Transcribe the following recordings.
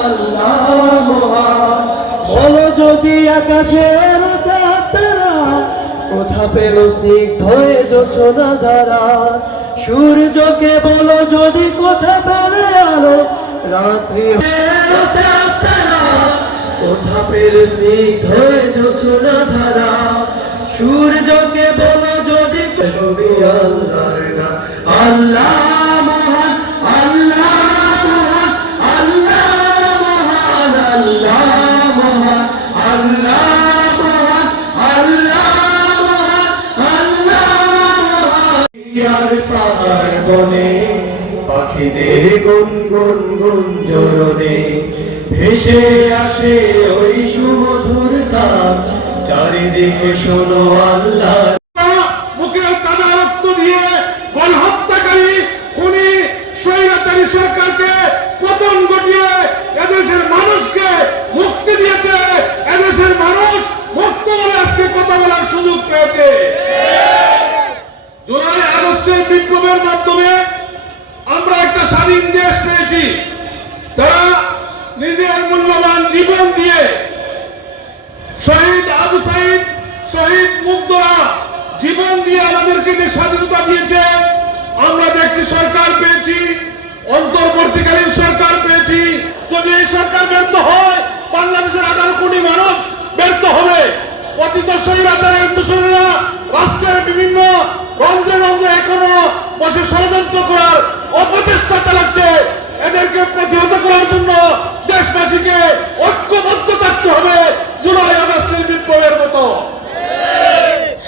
আল্লাহ মহান। বলো যদি আকাশের চাঁদরা কোথা পেল স্নিগ্ধ জোছনা ধারা, সূর্যকে বলো যদি কোথা পেলে আলো, রাত্রি চাঁদরা কোথা পেলে স্নিগ্ধ জোছনা ধারা, সূর্যকে বলো যদি শুনি আল্লাহর নাম। আল্লাহ মহান, আল্লাহ মহান, আল্লাহ মহান, আল্লাহ মহান, আল্লাহ মহান, আল্লাহ মহান, আল্লাহ মহান। ইয়ার পাহাড় বনে পাখিদের গুনগুন গুঞ্জরণে ভেসে আসে ওই সুমধুর তান, চারিদিকে শোনো আল্লাহ। মুখে কাদা রক্ত দিয়ে গণহত্যাকারী খুনি স্বৈরাচারী সরকারকে পতন ঘটিয়ে এদেশের মানুষকে মুক্তি দিয়েছে। এদেশের মানুষ মুক্ত বলে আজকে কথা বলার সুযোগ পেয়েছে। জুলাই আগস্টের বিপ্লবের মাধ্যমে আমরা একটা স্বাধীন দেশ পেয়েছি। তারা নিজের মূল্যবান জীবন দিয়ে শহীদ আবু সাইদ, শহীদ মুগ্ধরা জীবন দিয়ে আমাদেরকে যে স্বাধীনতা দিয়েছে, আমরা যে একটি সরকার পেয়েছি, অন্তর্বর্তীকালীন সরকার পেয়েছি। যদি এই সরকার ব্যর্থ হয়, বাংলাদেশের 18 কোটি মানুষ ব্যর্থ হবে। পতিত স্বৈরাচারের দোসরেরা রাষ্ট্রের বিভিন্ন রন্ধ্রে রন্ধ্রে এখনো বসে ষড়যন্ত্র করার অপচেষ্টা চালাচ্ছে। এদেরকে প্রতিহত করার জন্য দেশবাসীকে ঐক্যবদ্ধ থাকতে হবে জুলাই আগস্টের বিপ্লবের মতো।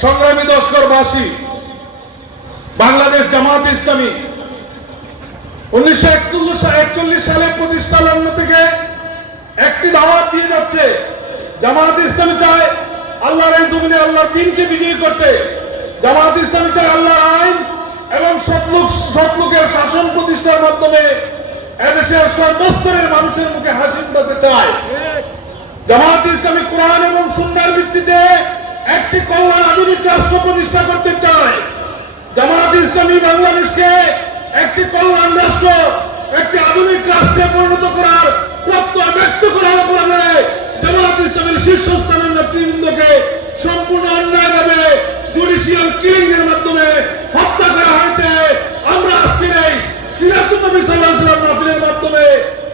সংগ্রামী দশকরবাসী, বাংলাদেশ জামাত ইসলামী 1941 সালে প্রতিষ্ঠা লগ্ন থেকে একটি দাওয়াত দিয়ে যাচ্ছে। জামাত ইসলামী চায় আল্লাহর এই জমিনে আল্লাহর দ্বীনকে বিজয়ী করতে। জামাত ইসলামী চায় আল্লাহর আইন এবং সৎলোকের শাসন প্রতিষ্ঠার মাধ্যমে এদেশের সর্বস্তরের মানুষের মুখে হাসি ফোটাতে চায়। জামাত ইসলামী কোরআন এবং সুন্নাহর ভিত্তিতে একটি কল্যাণ আধুনিক রাষ্ট্র প্রতিষ্ঠা করতে চায়। জামাত ইসলামী বাংলাদেশকে একটি কল্যাণ রাষ্ট্র, একটি আধুনিক রাষ্ট্রে পরিণত করার প্রত্যয় ব্যক্ত করার অপরাধে জামাত ইসলামের শীর্ষস্থানের নেতৃবৃন্দকে সম্পূর্ণ অন্যায়ভাবে জুডিশিয়াল কিলিং এর মাধ্যমে হত্যা করা হয়েছে। আমরা আজকের এই সিরাতুন নবী সাল্লাল্লাহু আলাইহি ওয়াসাল্লাম মাহফিলের মাধ্যমে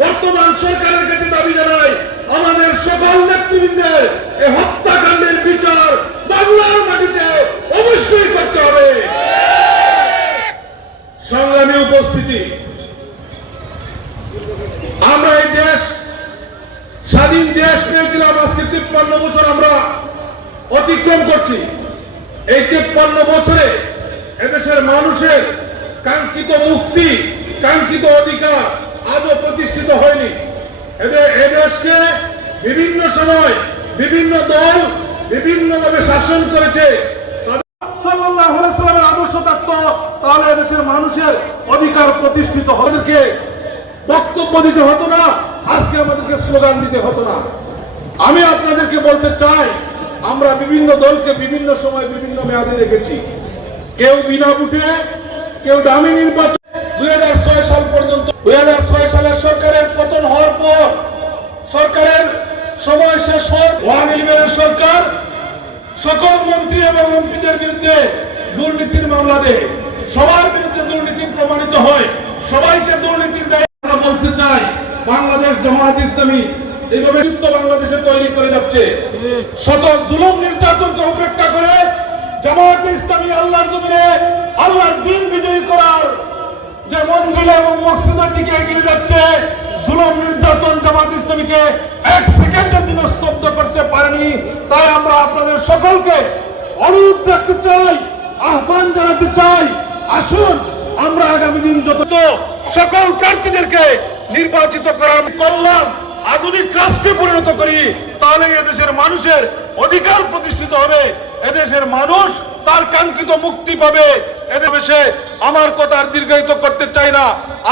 বর্তমান সরকারের কাছে দাবি জানাই, আমাদের সকল নেতৃবৃন্দের এই হত্যাকাণ্ডের বিচার বাংলার মাটিতে অবশ্যই করতে হবে। সংগ্রামী উপস্থিতি, আমরা এই দেশ স্বাধীন দেশ পেয়েছিলাম। আজকে 53 বছর আমরা অতিক্রম করছি। এই 53 বছরে এদেশের মানুষের কাঙ্ক্ষিত মুক্তি, কাঙ্ক্ষিত অধিকার আজও প্রতিষ্ঠিত হয়নি। এদেশকে বিভিন্ন সময় বিভিন্ন দল বিভিন্নভাবে শাসন করেছে। সাল্লাল্লাহু আলাইহি ওয়াসাল্লামের আদর্শ থাকতো, তাহলে এদেশের মানুষের অধিকার প্রতিষ্ঠিত হতো। আমাদেরকে বক্তব্য দিতে হতো না, আজকে আমাদেরকে স্লোগান দিতে হতো না। আমি আপনাদেরকে বলতে চাই, আমরা বিভিন্ন দলকে বিভিন্ন সময় বিভিন্ন মেয়াদে দেখেছি। কেউ বিনা ভোটে, কেউ দামি নির্বাচন। 2006 সাল পর্যন্ত 2006 সালের সরকারের পতন হওয়ার পর সরকারের সময় শেষ হওয়ার 111 সরকার সকল মন্ত্রী এবং এমপিদের বিরুদ্ধে দুর্নীতির মামলা দেয়। সবার বিরুদ্ধে দুর্নীতি প্রমাণিত হয়, সবাইকে দুর্নীতির দায়। আমরা বলতে চাই, বাংলাদেশ জামাত ইসলামী এইভাবে মুক্ত বাংলাদেশে তৈরি করে যাচ্ছে। শত জুলুম নির্যাতনকে উপেক্ষা করে জামাত ইসলামী আল্লাহর জমিনে আল্লাহর দ্বীন বিজয়ী করার যে মঞ্জিল এবং মকসদের দিকে এগিয়ে যাচ্ছে। জুলুম নির্যাতন জামাত ইসলামীকে 1 সেকেন্ডের জন্য স্তব্ধ করতে পারেনি। তাই আমরা আপনাদের সকলকে অনুরোধ রাখতে চাই, আহ্বান জানাতে চাই, আসুন আমরা আগামী দিন যত সকল প্রার্থীদেরকে নির্বাচিত করার কল্যাণ আধুনিক রাষ্ট্রে পরিণত করি, তাহলে এদেশের মানুষের অধিকার প্রতিষ্ঠিত হবে। এদেশের মানুষ তার কাঙ্ক্ষিত মুক্তি পাবে। এদেশে আমার কথা আর দীর্ঘায়িত করতে চাই না।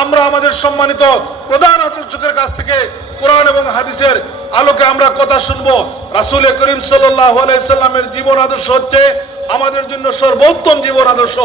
আমরা আমাদের সম্মানিত প্রধান আলোচকের কাছ থেকে কোরআন এবং হাদিসের আলোকে আমরা কথা শুনবো। রাসূল করিম সাল্লাল্লাহু আলাইহি সাল্লামের জীবন আদর্শ হচ্ছে আমাদের জন্য সর্বোত্তম জীবন আদর্শ।